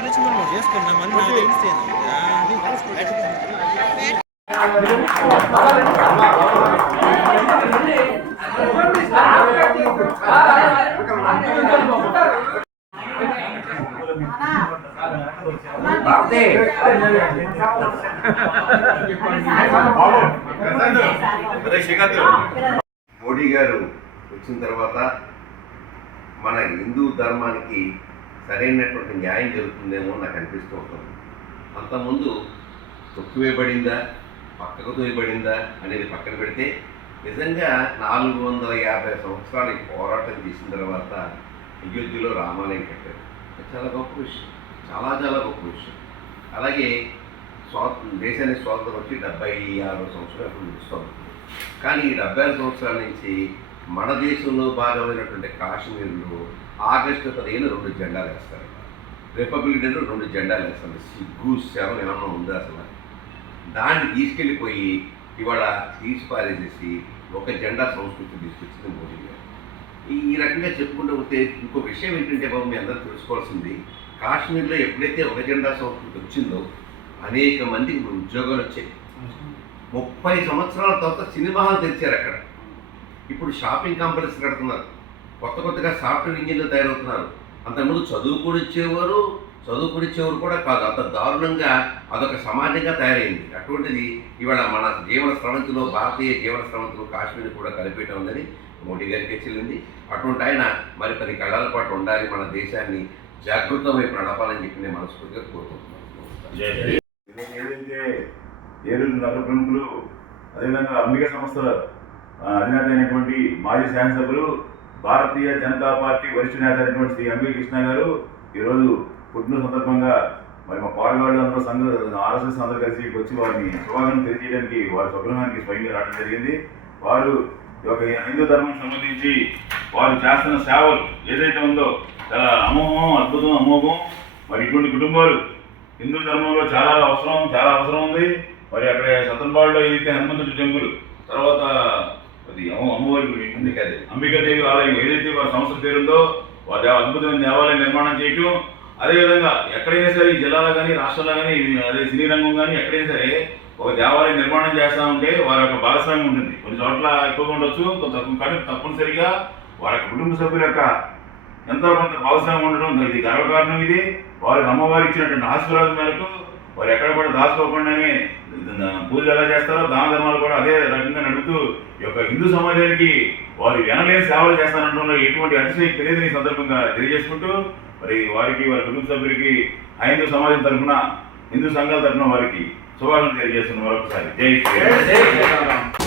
చేసుకున్నా మళ్ళీ నాకు తెలిసేది మోడీ గారు వచ్చిన తర్వాత మన హిందూ ధర్మానికి సరైనటువంటి న్యాయం జరుగుతుందేమో నాకు అనిపిస్తూ ఉంటుంది. అంతకుముందు తొక్కివేయబడిందా పక్కకు తోయబడిందా అనేది పక్కన పెడితే నిజంగా నాలుగు వందల యాభై సంవత్సరాలకి పోరాటం చేసిన తర్వాత అయోధ్యలో రామాలయం కట్టారు. చాలా గొప్ప విషయం. చాలా చాలా గొప్ప విషయం. అలాగే స్వాతం దేశానికి స్వాతంత్రం వచ్చి డెబ్బై ఆరు సంవత్సరాలు ఇప్పుడు నడుస్తుంది కానీ ఈ డెబ్బై ఆరు సంవత్సరాల నుంచి మన దేశంలో భాగమైనటువంటి కాశ్మీర్లో ఆగస్టు పదిహేను రెండు జెండాలు వేస్తారు. రిపబ్లిక్ డేలో రెండు జెండాలు వేస్తారు సిగ్గు శవం ఏమన్నా ఉందా అసలు? దాన్ని తీసుకెళ్ళిపోయి ఇవాళ తీసి పారేసేసి ఒక జెండా సంస్కృతి తీసుకొచ్చింది మోడీ గారు. ఈ- రకంగా చెప్పుకుంటూ పోతే ఇంకో విషయం ఏంటంటే బాబు మీ అందరూ తెలుసుకోవాల్సింది కాశ్మీర్లో ఎప్పుడైతే ఒక జెండా సంస్కృతి వచ్చిందో అనేక మందికి ఉద్యోగాలు వచ్చాయి. ముప్పై సంవత్సరాల తర్వాత సినిమా హాల్ తెరిచారు అక్కడ. ఇప్పుడు షాపింగ్ కాంప్లెక్స్ కడుతున్నారు. కొత్త కొత్తగా సాఫ్ట్వేర్ ఇంజనీర్లు తయారవుతున్నారు. అంతకుముందు చదువుకునిచ్చేవారు చదువుకునిచ్చేవారు కూడా కాదు. అంత దారుణంగా అదొక సమాజంగా తయారైంది. అటువంటిది ఇవాళ మన జీవన స్రవంతిలో భారతీయ జీవన స్రవంతిలో కాశ్మీర్ కూడా కలిపేయటం ఉందని మోడీ గారికి చెల్లింది అటువంటి ఆయన మరి పది కళల పాటు ఉండాలి మన దేశాన్ని జాగృతం నడపాలని చెప్పి నేను మనస్ఫూర్తిగా కోరుకుంటున్నాను. ఏదైతే ఏలూరు నగర ప్రముఖులు అదేవిధంగా అంబిక సంస్థల అధినేత అయినటువంటి మాజీ శాసనసభ్యులు భారతీయ జనతా పార్టీ వరిష్ఠ నేత అయినటువంటి శ్రీ ఎంవి కృష్ణ గారు ఈరోజు పుట్టిన సందర్భంగా మరి మా పాడగాళ్ళు అందరూ సంఘ ఆర్ఎస్ఎస్ అందరూ కలిసి వచ్చి వారిని శుభాకాంక్షలు తెలియజేయడానికి వారి స్వగ్రహానికి స్వయంగా రావడం జరిగింది. వారు ఈ యొక్క హిందూ ధర్మం సంబంధించి వారు చేస్తున్న సేవలు ఏదైతే ఉందో చాలా అమోహం అద్భుతం అమోఘం. మరి ఇటువంటి కుటుంబాలు హిందూ ధర్మంలో చాలా అవసరం చాలా అవసరం ఉంది. మరి అక్కడ సతన్పాడులో ఏదైతే హనుమంతుడి టెంపుల్ తర్వాత అది అమ్మ- అమ్మవారి గుడి. అంబికాదేవి ఆలయం ఏదైతే వారి సంస్థ పేరుందో వారి అద్భుతమైన దేవాలయం నిర్మాణం చేయటం అదేవిధంగా ఎక్కడైనా సరే ఈ జిల్లాలో కానీ రాష్ట్రంలో కానీ అదే సినీ రంగం కానీ ఎక్కడైనా సరే ఒక దేవాలయం నిర్మాణం చేస్తా ఉంటే వారి యొక్క భాగస్వామ్యం ఉంటుంది. కొన్ని చోట్ల ఎక్కువగా ఉండొచ్చు కానీ తప్పనిసరిగా వారి కుటుంబ సభ్యుల యొక్క ఎంతో కొంత భాగస్వామ్యం ఉండడం ఇది గర్వకారణం ఇది. వారికి అమ్మవారి ఇచ్చినటువంటి ఆశీర్వాదం మేరకు వారు ఎక్కడ కూడా దాచుకోకుండానే పూజలు ఎలా చేస్తారో దాన ధర్మాలు కూడా అదే రకంగా నడుపుతూ యొక్క హిందూ సమాజానికి వారు ఎనలేని సేవలు చేస్తానంటంలో ఎటువంటి అతిశయం లేదని ఈ సందర్భంగా తెలియజేసుకుంటూ మరి వారికి వారి కుటుంబ సభ్యులకి హైందూ సమాజం తరఫున హిందూ సంఘాల తరఫున వారికి శుభాకాంక్షలు తెలియజేస్తున్నాం మరొకసారి. జై శ్రీరామ్.